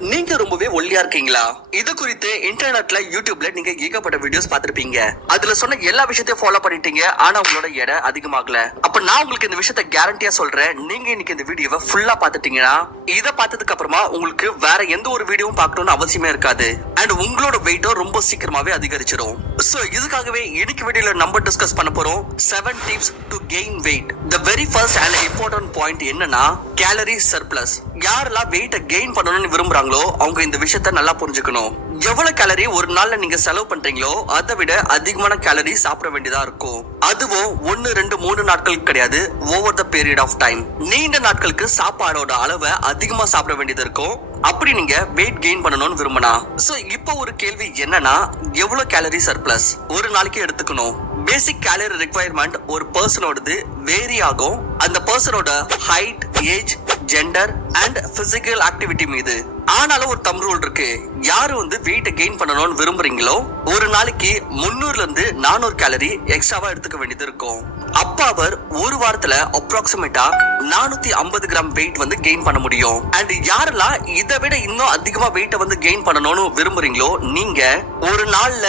நீங்க ரொம்பவே ஒல்லியா இருக்கீங்களா? இது குறித்து இன்டர்நெட்ல யூடியூப்ல நீங்க ஏகப்பட்ட வீடியோஸ் பார்த்திருப்பீங்க. அதுல சொன்ன எல்லா விஷயத்தையும் ஃபாலோ பண்ணிட்டீங்க. ஆனா உங்களோட எடை அதிகமாகல. அப்ப நான் உங்களுக்கு இந்த விஷயத்தை கேரண்டியா சொல்றேன். நீங்க இன்னைக்கு இந்த வீடியோவை ஃபுல்லா பாத்துட்டீங்கன்னா இத பார்த்ததுக்கு அப்புறமா உங்களுக்கு வேற எந்த ஒரு வீடியோவும் பார்க்கணும்னு அவசியமே இருக்காது. அண்ட் உங்களோட வெயிட்டும் ரொம்ப சீக்கிரமாவே அதிகரிச்சிடும். சோ இதுக்காகவே இன்னைக்கு வீடியோல நம்ம டிஸ்கஸ் பண்ண போறோம் 7 tips to gain weight. The very first and important point என்னன்னா calorie surplus. யாரெல்லாம் வெயிட்ட கெயின் பண்ணணும்னு விரும்புறாங்களோ அவங்க இந்த விஷயத்த நல்லா புரிஞ்சுக்கணும். எவ்வளவு கேலரி ஒரு நாள்ல நீங்க செலவு பண்றீங்களோ அதை விட அதிகமான கேலரி சாப்பிட வேண்டியதா இருக்கும். அதுவும் 1, 2, 3 நாட்களுக்கு கிடையாது. Over the period of time நீண்ட நாட்களுக்கு சாப்பாடோட அளவை அதிகமா சாப்பிட வேண்டியது இருக்கும். அப்படி நீங்க வெயிட் கெயின் பண்ணணும்னு விரும்பினா. சோ இப்போ ஒரு கேள்வி என்னன்னா எவ்வளவு கேலரி சர்ப்ளஸ் ஒரு நாளைக்கு எடுத்துக்கணும்? பேசிக் கேலரி ரிக்வயர்மெண்ட் ஒரு பர்சனோடது வேரி ஆகும். அந்த பர்சனோட height, age, gender and physical activity மீது. ஆனாலும் ஒரு தம் ரூல் இருக்கு. யாரு வெயிட் கெயின் பண்ணணும்னு விரும்புறீங்களோ ஒரு நாளைக்கு 300 இருந்து 400 கேலரி எக்ஸ்ட்ராவா எடுத்துக்க வேண்டியது இருக்கும். அப்ப அவர் ஒரு வாரத்துல அப்ராக்சிமேட்டா 450 கிராம் வெயிட் கெயின் பண்ண முடியும். அண்ட் யாரெல்லாம் இதை விட இன்னும் அதிகமா வெயிட்ட கெயின் பண்ணணும்னு விரும்புறீங்களோ நீங்க ஒரு நாள்ல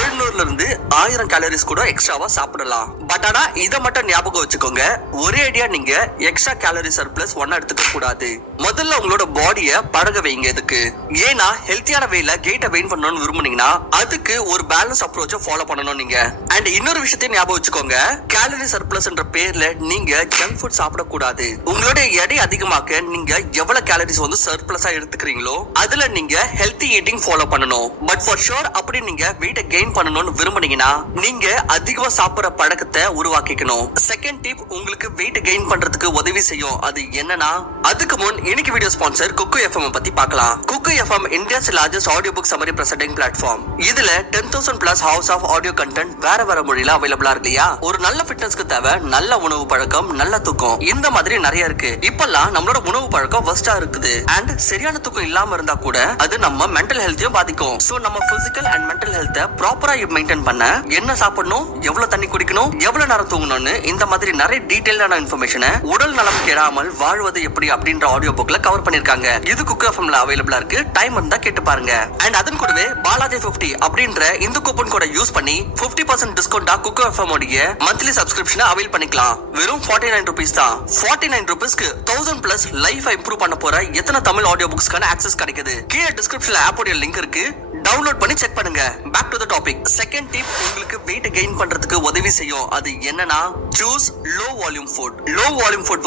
700 இருந்து 1000 கேலரிஸ் கூட எக்ஸ்ட்ராவா சாப்பிடலாம். பட் ஆனா இதை மட்டும் ஞாபகம் வச்சுக்கோங்க, ஒரே அடியா நீங்க எக்ஸ்ட்ரா கேலரி சர்ப்ளஸ் ஒன்னா எடுத்துக்க கூடாது. முதல்ல உங்களோட பாடிய பழக வைங்க. எதுக்கு? ஏன்னா ஹெல்த்தியான வேல வெயிட்ட கெயின் பண்ணணும்னு விரும்புனீங்கன்னா அதுக்கு ஒரு பேலன்ஸ் அப்ரோச்ச ஃபாலோ பண்ணணும் நீங்க. அண்ட் இன்னொரு விஷயத்தையும் ஞாபகம் வச்சுக்கோங்க, கேலரி சர்ப்ளஸ் என்ற பேர்ல நீங்க ஜங்க் ஃபுட் சாப்பிடக்கூடாது. உங்களோட எடை அதிகமாக்க நீங்க எவ்வளவு கேலரிஸ் சர்ப்ளஸா எடுத்துக்கிறீங்களோ அதுல நீங்க ஹெல்த்தி ஈட்டிங் ஃபாலோ பண்ணணும். பட் ஃபார் ஷூர் அப்படி நீங்க வெயிட்ட கெயின் பண்ணணும்னு விரும்புனீங்கன்னா நீங்க அதிகமா சாப்பிடுற பழக்கத்தை உருவாக்கிக்கணும். செகண்ட் டிப் உங்களுக்கு வெயிட் கெயின் பண்றதுக்கு உதவி செய்யும். அது என்னன்னா அதுக்கு முன் இன்னைக்கு வீடியோ ஸ்பான்சர் குக்கு எஃப்எம் பத்தி பார்க்கலாம். Kuku FM India's largest audio book summary presenting platform. இதுல 10,000 plus hours of audio content வேற மொழியில அவைலபிளா இருக்கு இல்லையா? ஒரு நல்ல ஃபிட்னஸ்க்கு தேவை நல்ல உணவு பழக்கம், நல்ல தூக்கம், இந்த மாதிரி நிறைய இருக்கு. இப்பெல்லாம் நம்மளோட உணவு பழக்கம் வர்ஸ்டா இருக்குது. அண்ட் சரியான தூக்கம் இல்லாம இருந்தா கூட அது நம்ம மென்டல் ஹெல்த்தையும் பாதிக்கும். சோ நம்ம பிசிக்கல் அண்ட் மென்டல் ஹெல்த்தை ப்ராப்பரா மெயின்டைன் பண்ண என்ன சாப்பிடணும், எவ்வளவு தண்ணி குடிக்கணும், எவ்வளவு நேரம் தூங்கணும்னு இந்த மாதிரி நிறைய டீடைல்டான இன்ஃபர்மேஷனை உடல் நலம் கெடாமல் வாழ்வது எப்படி அப்படின்ற ஆடியோ புக்ல கவர் பண்ணிருக்காங்க. இது குக்கு எஃப்எம்ல அவைலபிளா இருக்கு. டைம் இருந்தா கேட்டு பாருங்க. அண்ட் அதன் கூடவே பாலாஜி 50 அப்படின்ற இந்த கூப்பன் கோட யூஸ் பண்ணி 50% டிஸ்கவுண்டா குக்கு எஃப்எம் உடைய மந்த்லி சப்ஸ்கிரிப்ஷனை அவைல் பண்ணிக்கலாம். வெறும் 49 ரூபீஸ் தான். 49 ரூபீஸ்க்கு 1000 பிளஸ் லைஃப் இம்ப்ரூவ் பண்ண போற எத்தனை தமிழ் ஆடியோ புக்ஸ்க்கான ஆக்சஸ் கிடைக்குது. கீழே டிஸ்கிரிப்ஷன்ல ஆப் உடைய லிங்க் இருக்கு, டவுன்லோட் பண்ணி செக் பண்ணுங்க. Back to the topic. Second tip உங்களுக்கு வெயிட் கெயின் பண்றதுக்கு உதவி செய்யும். அது என்னன்னா choose low volume food. Low volume food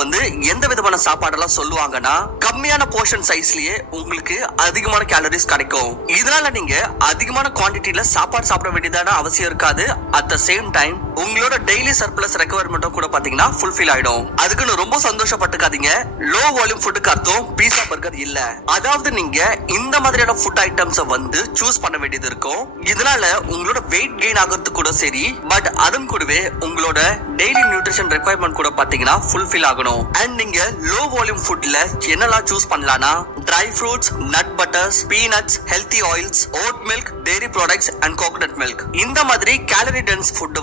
எந்த விதமான சாப்பாடெல்லாம் சொல்லுவாங்கன்னா கம்மியான போர்ஷன் சைஸ்லயே உங்களுக்கு அதிகமான கேலரிஸ் கிடைக்கும். இதனால நீங்க அதிகமான குவாண்டிட்டில சாப்பாடு சாப்பிட வேண்டியதான அவசியம் இருக்காது. அட் த சேம் டைம் உங்களோட டெய்லி சர்ப்ளஸ் ரெக்வயர்மெண்ட் கூட பாத்தீங்கன்னா ஃபுல்ஃபில் ஆயிடும். அதுக்குன்னு ரொம்ப சந்தோஷப்பட்டுக்காதீங்க. லோ வால்யூம் ஃபுட்டுக்கு அர்த்தம் பீஸா பர்கர் இல்ல. அதாவது நீங்க இந்த மாதிரியான ஃபுட் ஐட்டம்ஸ் சூஸ் பண்ண வேண்டியது இருக்கும். இதனால உங்களோட வெயிட் கெயின் ஆகிறது கூட சரி, பட் அதன் கூடவே உங்களோட டெய்லி நியூட்ரிஷன் ரெக்வயர்மெண்ட் கூட பாத்தீங்கன்னா ஃபுல்ஃபில் ஆகணும். அண்ட் நீங்க லோ வால்யூம் ஃபுட்ல என்னெல்லாம் சூஸ் பண்ணலாம்னா dry fruits, nut பட்டர்ஸ், peanuts, healthy oils, vote milk, dairy products and coconut milk. இந்த மாதிரி கேலரி டென்ஸ் ஃபுட்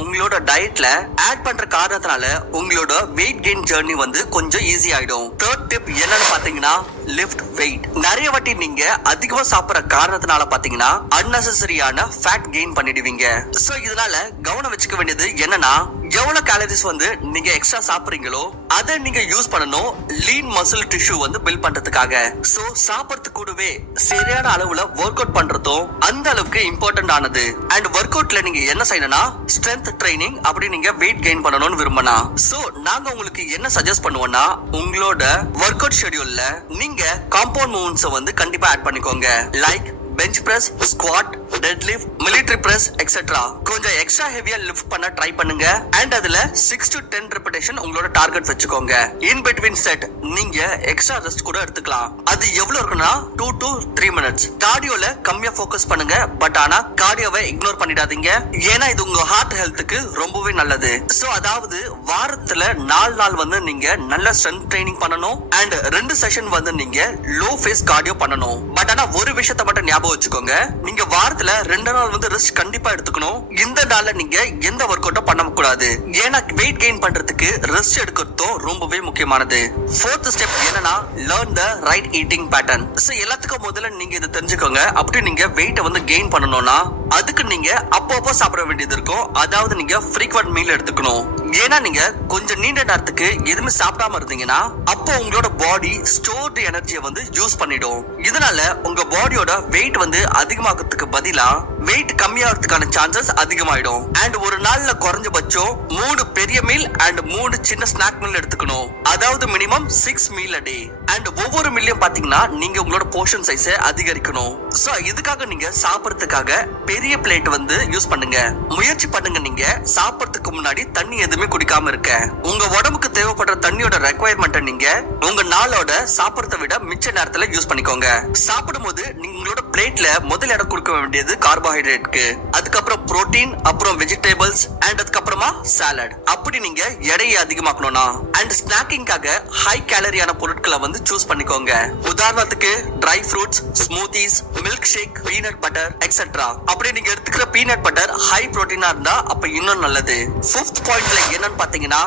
உங்களோட டயட்ல ஆட் பண்ற காரணத்தினால உங்களோட வெயிட் கெயின் ஜர்னி கொஞ்சம் ஈஸி ஆயிடும். தேர்ட் டிப் என்னன்னு பாத்தீங்கன்னா லிஃப்ட் வெயிட். நிறைய வாட்டி நீங்க அதிகமா சாப்பிடுற காரணத்தினால பாத்தீங்கன்னா அன்னெசரியான ஃபேட் கெயின் பண்ணிடுவீங்க. சோ இதனால கவனம் வச்சுக்க வேண்டியது என்னன்னா எவ்வளவு கேலரிஸ் நீங்க எக்ஸ்ட்ரா சாப்பிடுறீங்களோ அதை நீங்க யூஸ் பண்ணணும் லீன் மசில் டிஷ்யூ பில்ட் பண்றதுக்காக. சோ சாப்பிடுறதுக்கு கூடவே சரியான அளவுல ஒர்க் அவுட் பண்றதும் அந்த அளவுக்கு இம்பார்ட்டன்ட் ஆனது. அண்ட் ஒர்க் அவுட்ல நீங்க என்ன செய்யணும்னா ஸ்ட்ரென்த் ட்ரைனிங் அப்படி நீங்க வெயிட் கெயின் பண்ணணும்னு விரும்பினா சோ நாங்க உங்களுக்கு என்ன சஜஸ்ட் பண்ணுவோம்னா உங்களோட ஒர்க் அவுட் ஷெட்யூல்ல நீங்க காம்பவுண்ட் மூவ்மெண்ட்ஸ் கண்டிப்பா ஆட் பண்ணிக்கோங்க. Like bench press, squat, dead lift, military press etcetera. கொஞ்சம் எக்ஸ்ட்ரா ஹெவியா லிஃப்ட் பண்ண ட்ரை பண்ணுங்க. அண்ட் அதுல 6 to 10 ரெபிடேஷன் உங்களோட டார்கெட் வச்சுக்கோங்க. இன் பிட்வீன் செட் நீங்க எக்ஸ்ட்ரா ரெஸ்ட் கூட எடுத்துக்கலாம். அது எவ்வளவு இருக்குன்னா 2 to 3 மினிட்ஸ். கார்டியோல கம்மியா ஃபோக்கஸ் பண்ணுங்க. பட் ஆனா கார்டியோவை இக்னோர் பண்ணிடாதீங்க. ஏன்னா இது உங்க ஹார்ட் ஹெல்த்துக்கு ரொம்பவே நல்லது. சோ அதாவது வாரத்துல 4 நாள் நீங்க நல்ல ஸ்ட்ரென்த் ட்ரைனிங் பண்ணணும். அண்ட் 2 செஷன் நீங்க லோ ஃபேஸ் கார்டியோ பண்ணணும். பட் ஆனா ஒரு விஷயத்தை மட்டும் ஞாபகம் ஞாபகம் வச்சுக்கோங்க. நீங்க வாரத்துல 2 நாள் வந்து ரெஸ்ட் கண்டிப்பா எடுத்துக்கணும். இந்த நாள்ல நீங்க எந்த ஒர்க் அவுட்டும் பண்ண கூடாது. ஏன்னா வெயிட் கெயின் பண்றதுக்கு ரெஸ்ட் எடுக்கிறதும் ரொம்பவே முக்கியமானது. 4th ஸ்டெப் என்னன்னா learn the right eating pattern. எல்லாத்துக்கும் முதல்ல நீங்க இதை தெரிஞ்சுக்கோங்க. அப்படி நீங்க வெயிட்ட வந்து கெயின் பண்ணணும்னா அதுக்கு நீங்க அப்பப்போ சாப்பிட வேண்டியது இருக்கும். அதாவது நீங்க ஃப்ரீக்வென்ட் மீல் எடுத்துக்கணும். ஏன்னா நீங்க கொஞ்சம் நீண்ட நேரத்துக்கு எதுவுமே சாப்பிடாம இருந்தீங்கன்னா அப்போ உங்களோட பாடி ஸ்டோர்டு எனர்ஜியை வந்து யூஸ் பண்ணிடும். இதனால உங்க பாடியோட வெயிட் வந்து அதிகமாகிறதுக்கு பதிலா வெயிட் கம்மியாகிறதுக்கான சான்சஸ் அதிகமாயிடும். அண்ட் ஒரு நாள்ல குறைஞ்சபட்சம் 3 பெரிய மீல் அண்ட் 3 சின்ன ஸ்நாக் மீல் எடுத்துக்கணும். அதாவது minimum 6 meal a day. And ஒவ்வொரு மீல்லையும் பாத்தீங்கன்னா நீங்க உங்களோட போர்ஷன் சைஸை அதிகரிக்கணும். சோ இதுக்காக நீங்க சாப்பிடறதுக்காக பெரிய பிளேட் வந்து யூஸ் பண்ணுங்க. முயற்சி பண்ணுங்க நீங்க சாப்பிடறதுக்கு முன்னாடி தண்ணி எதுவுமே குடிக்காம இருக்க. உங்க உடம்புக்கு தேவைப்படுற தண்ணியோட ரெக்குவயர்மெண்ட் நீங்க உங்க நாளோட சாப்பிடறத விட மிச்ச நேரத்துல யூஸ் பண்ணிக்கோங்க. சாப்பிடும் போது உங்களோட பிளேட்ல முதல் இடம் கொடுக்க வேண்டியது கார்போஹைட்ரேட்க்கு, அதுக்கப்புறம் புரோட்டீன், அப்புறம் வெஜிடபிள்ஸ் அண்ட் அதுக்கப்புறமா சாலட். அப்படி நீங்க எடையை அதிகமாக்கணும்னா அண்ட் ஸ்நாக்கிங்காக ஹை கேலரியான பொருட்களை வந்து சூஸ் பண்ணிக்கோங்க. உதாரணத்துக்கு dry fruits, smoothies, milk shake, peanut butter etcetera. அப்படி நீங்க எடுத்துக்கிற பீனட் பட்டர் ஹை புரோட்டீனா இருந்தா அப்ப இன்னும் நல்லது. 5th பாயிண்ட்ல என்னன்னு பாத்தீங்கன்னா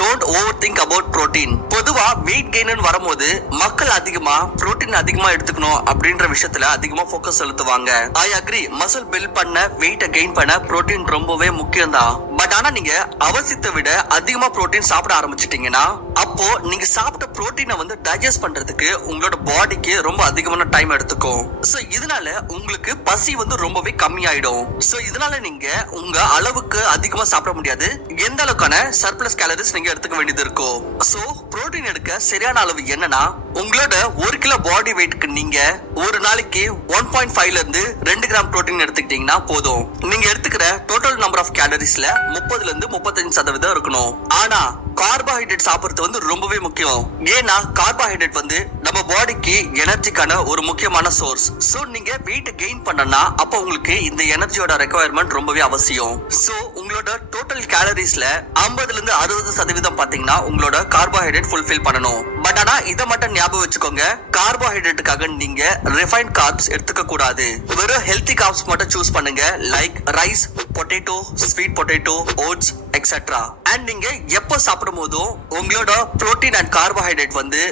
don't over think about protein. பொதுவா வெயிட் கெயின் வரும்போது மக்கள் அதிகமா புரோட்டீன் அதிகமா எடுத்துக்கணும் அப்படின்ற விஷயத்துல அதிகமா போக்கஸ் செலுத்துவாங்க. ஐ அக்ரி, மசில் பில்ட் பண்ண வெயிட்ட கெயின் பண்ண புரோட்டீன் ரொம்பவே முக்கியம் தான். பட் ஆனா நீங்க அவசியத்தை விட அதிகமா புரோட்டீன் சாப்பிட ஆரம்பிச்சிட்டீங்கன்னா அப்போ நீங்க சாப்பிட்ட புரோட்டீனை வந்து டைஜஸ்ட் பண்றதுக்கு உங்களோட பாடிக்கு ரொம்ப அதிகமான டைம் எடுத்துக்கும். சோ இதனால உங்களுக்கு பசி வந்து ரொம்பவே கம்மியாயிடும். சோ இதனால நீங்க உங்க அளவுக்கு அதிகமா சாப்பிட முடியாது. எந்த அளவுக்கான சர்ப்ளஸ் கேலரிஸ் நீங்க எடுத்துக்க வேண்டியது இருக்கும். சோ புரோட்டீன் எடுக்க சரியான அளவு என்னன்னா உங்களோட 1 கிலோ பாடி வெயிட்க்கு நீங்க ஒரு நாளைக்கு 1.5 ல இருந்து 2 கிராம் புரோட்டீன் எடுத்துக்கிட்டீங்கன்னா போதும். நீங்க எடுத்துக்கிற டோட்டல் நம்பர் ஆஃப் கேலரிஸ்ல 30 ல இருந்து 35% இருக்கணும். ஆனா கார்போஹைட்ரேட் சாப்பிடுறது வந்து ரொம்பவே முக்கியம். ஏன்னா கார்போஹைட்ரேட் வந்து நம்ம பாடிக்கு எனர்ஜிக்கான ஒரு முக்கியமான சோர்ஸ். சோ நீங்க வெயிட் கெயின் பண்ணனா அப்ப உங்களுக்கு இந்த எனர்ஜியோட ரெக்குவயர்மெண்ட் ரொம்பவே அவசியம். சோ உங்களோட டோட்டல் கேலரிஸ்ல 50 ல இருந்து 60% பாத்தீங்கன்னா உங்களோட கார்போஹைட்ரேட் ஃபுல்ஃபில் பண்ணணும். பட் ஆனா இதை மட்டும் ஞாபகம் வச்சுக்கோங்க, கார்போஹைட்ரேட்டுக்காக நீங்க ரிஃபைன்ட் கார்ப்ஸ் எடுத்துக்க கூடாது. வெறும் ஹெல்தி கார்ப்ஸ் மட்டும் சூஸ் பண்ணுங்க. Like rice, potato, sweet potato, oats etcetera. And நீங்க எப்போ சாப்பிடும் போதும் உங்களோட புரோட்டீன் அண்ட் கார்போஹைட்ரேட் வந்து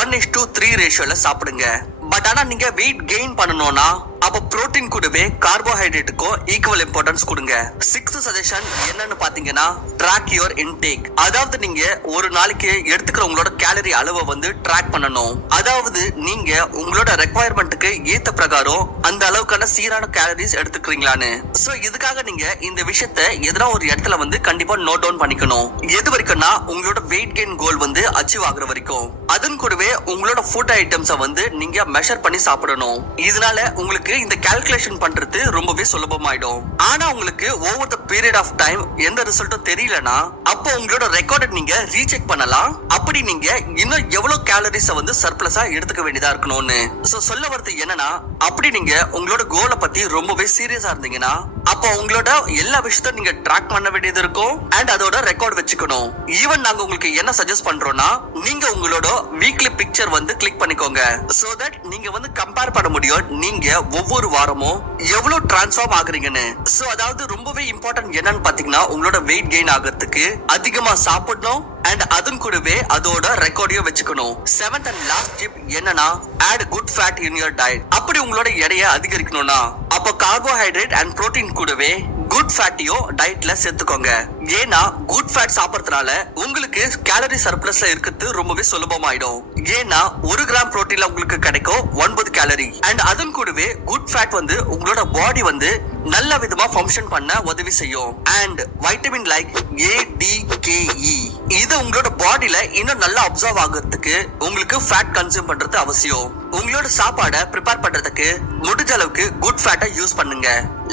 1:3 ரேஷியோல சாப்பிடுங்க. பட் ஆனா நீங்க வெயிட் கெயின் பண்ணணும்னா அப்ப புரோட்டீன் கூடவே கார்போஹைட்ரேட்டுக்கும் ஈக்குவல் இம்பார்ட்டன்ஸ் கொடுங்க. 6th சஜஷன் என்னன்னு பாத்தீங்கன்னா ட்ராக் யுவர் இன்டேக். அதாவது நீங்க ஒரு நாளைக்கு எடுத்துக்கிற உங்களோட கேலரி அளவை வந்து ட்ராக் பண்ணணும். அதாவது நீங்க உங்களோட ரெக்குவயர்மெண்ட்டுக்கு ஏத்த பிரகாரம் அந்த அளவுக்கான சீரான கேலரிஸ் எடுத்துக்கிறீங்களான்னு. சோ இதுக்காக நீங்க இந்த விஷயத்தை எதனா ஒரு இடத்துல வந்து கண்டிப்பா நோட் டவுன் பண்ணிக்கணும். எது வரைக்கும்னா உங்களோட வெயிட் கெயின் கோல் வந்து அச்சீவ் ஆகுற வரைக்கும். அதன் கூடவே உங்களோட ஃபுட் ஐட்டம்ஸை வந்து நீங்க மெஷர் பண்ணி சாப்பிடணும். இதனால உங்களுக்கு இந்த கால்குலேஷன் பண்றது ரொம்பவே சுலபமாயிடும். ஆனா உங்களுக்கு over the period of time எந்த ரிசல்ட்டும் தெரியலனா அப்போ உங்களோட ரெக்கார்டை நீங்க ரீசெக் பண்ணலாம். அப்படி நீங்க இன்னும் எவ்வளவு கேலரிஸை வந்து சர்ப்ளஸா எடுத்துக்க வேண்டியதா இருக்கணும்னு. சோ சொல்ல வரது என்னன்னா அப்படி நீங்க உங்களோட கோலை பத்தி ரொம்பவே சீரியஸா இருந்தீங்கன்னா அப்போ உங்களோட எல்லா விஷயத்தையும் நீங்க ட்ராக் பண்ண வேண்டியது இருக்கும் அண்ட் அதோட ரெக்கார்ட் வச்சுக்கணும். ஈவன் நாங்க உங்களுக்கு என்ன சஜஸ்ட் பண்றோம்னா நீங்க உங்களோட வீக்லி பிக்சர் வந்து கிளிக் பண்ணிக்கோங்க. சோ தட் நீங்க வந்து கம்பேர் பண்ண முடியும் நீங்க ஒவ்வொரு வாரமும் எவ்வளவு டிரான்ஸ்ஃபார்ம் ஆகுறீங்கன்னு. சோ அதாவது ரொம்பவே இம்பார்ட்டன்ட் என்னன்னு பாத்தீங்கன்னா உங்களோட வெயிட் கெயின் ஆகிறதுக்கு அதிகமா சாப்பிடணும் அண்ட் அதன் கூடவே அதோட ரெக்கார்டையும் வச்சுக்கணும். 7th அண்ட் லாஸ்ட் டிப் என்னன்னா add good fat in your diet. அப்படி உங்களோட எடையை அதிகரிக்கணும்னா அப்ப கார்போஹைட்ரேட் அண்ட் புரோட்டீன் கூடவே குட் ஃபேட்டையும் டயட்ல சேர்த்துக்கோங்க. ஏன்னா குட் ஃபேட் சாப்பிடறதுனால உங்களுக்கு கேலரி சர்ப்ளஸ்ல இருக்கிறது ரொம்பவே சுலபமாயிடும். ஏன்னா 1 கிராம் புரோட்டீன்ல உங்களுக்கு கிடைக்கும் 9 கேலரி அண்ட் அதன் கூடவே குட் ஃபேட் வந்து உங்களோட பாடி வந்து நல்ல விதமா ஃபங்க்ஷன் பண்ண உதவி செய்யும். அண்ட் வைட்டமின் லைக் ADKE இது உங்களோட பாடியில இன்னும் நல்லா அப்சர்வ் ஆகிறதுக்கு உங்களுக்கு ஃபேட் கன்சியூம் பண்றது அவசியம். உங்களோட சாப்பாடை ப்ரிப்பேர் பண்றதுக்கு முடிஞ்ச அளவுக்கு குட் ஃபேட்டை யூஸ் பண்ணுங்க.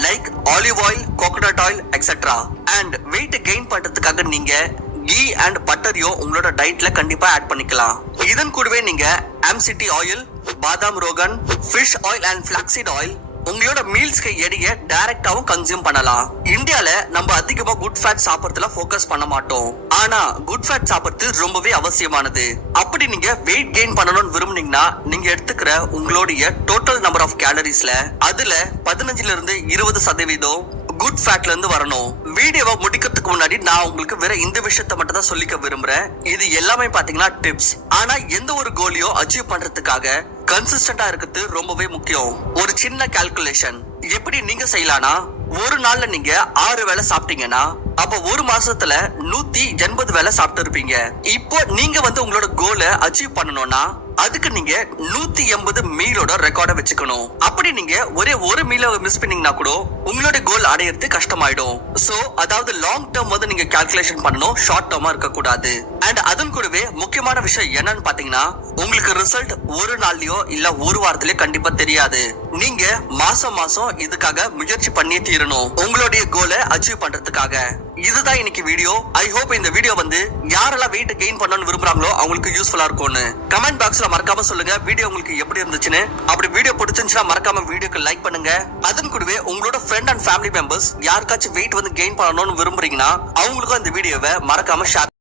Like olive oil, coconut oil etcetera. And weight gain பண்றதுக்காக நீங்க கீ அண்ட் பட்டரையும் உங்களோட டயட்ல கண்டிப்பா ஆட் பண்ணிக்கலாம். இதன் கூடவே நீங்க MCT ஆயில், பாதாம் Rohan, fish oil and ஃபிளாக்ஸீட் oil, உங்களோட மீல்ஸ்க்கு எடைய டைரக்டாவும் கன்சியூம் பண்ணலாம். இந்தியால நம்ம அதிகமா குட் ஃபேட் சாப்பிடுறதுல ஃபோக்கஸ் பண்ண மாட்டோம். ஆனா குட் ஃபேட் சாப்பிடுறது ரொம்பவே அவசியமானது. அப்படி நீங்க வெயிட் கெயின் பண்ணணும்னு விரும்புனீங்கன்னா நீங்க எடுத்துக்கிற உங்களுடைய டோட்டல் நம்பர் ஆஃப் கேலரிஸ்ல அதுல 15 இருந்து 20% குட் ஃபேட்ல இருந்து வரணும். வீடியோவை முடிக்கிறதுக்கு முன்னாடி நான் உங்களுக்கு வேற இந்த விஷயத்தை மட்டும் தான் சொல்லிக்க விரும்புறேன். இது எல்லாமே பாத்தீங்கன்னா டிப்ஸ். ஆனா எந்த ஒரு கோலையோ அச்சீவ் பண்றதுக்காக கன்சிஸ்டன்டா இருக்கிறது ரொம்பவே முக்கியம். ஒரு சின்ன கால்குலேஷன் எப்படி நீங்க செய்யலாம்னா, ஒரு நாள்ல நீங்க 6 வேளை சாப்பிட்டீங்கன்னா அப்ப ஒரு மாசத்துல 180 வேளை சாப்பிட்டு இருப்பீங்க. இப்போ நீங்க உங்களோட கோலை அச்சீவ் பண்ணணும்னா அதுக்கு நீங்க 180 மீலோட ரெக்கார்ட வச்சுக்கணும். அப்படி நீங்க ஒரே ஒரு மீல மிஸ் பண்ணீங்கன்னா கூட உங்களோட கோல் அடையிறது கஷ்டமாயிடும். சோ அதாவது லாங் டேர்ம் நீங்க கால்குலேஷன் பண்ணணும், ஷார்ட் டேர்மா இருக்க கூடாது. அண்ட் அதன் கூடவே முக்கியமான விஷயம் என்னன்னு பாத்தீங்கன்னா, உங்களுக்கு ரிசல்ட் ஒரு நாள்லயோ இல்ல ஒரு வாரத்திலயோ கண்டிப்பா தெரியாது. நீங்க மாசம் மாசம் இதுக்காக முயற்சி பண்ணியே தீரணும் உங்களுடைய கோலை அச்சீவ் பண்றதுக்காக. இதுதான் இன்னைக்கு வீடியோ. ஐ ஹோப் இந்த வீடியோ யாரெல்லாம் வெயிட் கெயின் பண்ணணும்னு விரும்புறாங்களோ அவங்களுக்கு யூஸ்ஃபுல்லா இருக்கும்னு கமெண்ட் பாக்ஸ்ல மறக்காம சொல்லுங்க. வீடியோ உங்களுக்கு எப்படி இருந்துச்சுன்னு. அப்படி வீடியோ பிடிச்சிருந்துச்சுன்னா மறக்காம வீடியோக்கு லைக் பண்ணுங்க. அதன் கூடவே உங்களோட ஃப்ரெண்ட் அண்ட் ஃபேமிலி மெம்பர்ஸ் யாருக்காச்சும் வெயிட் கெயின் பண்ணணும்னு விரும்புறீங்கன்னா அவங்களுக்கும் இந்த வீடியோவை மறக்காம ஷேர்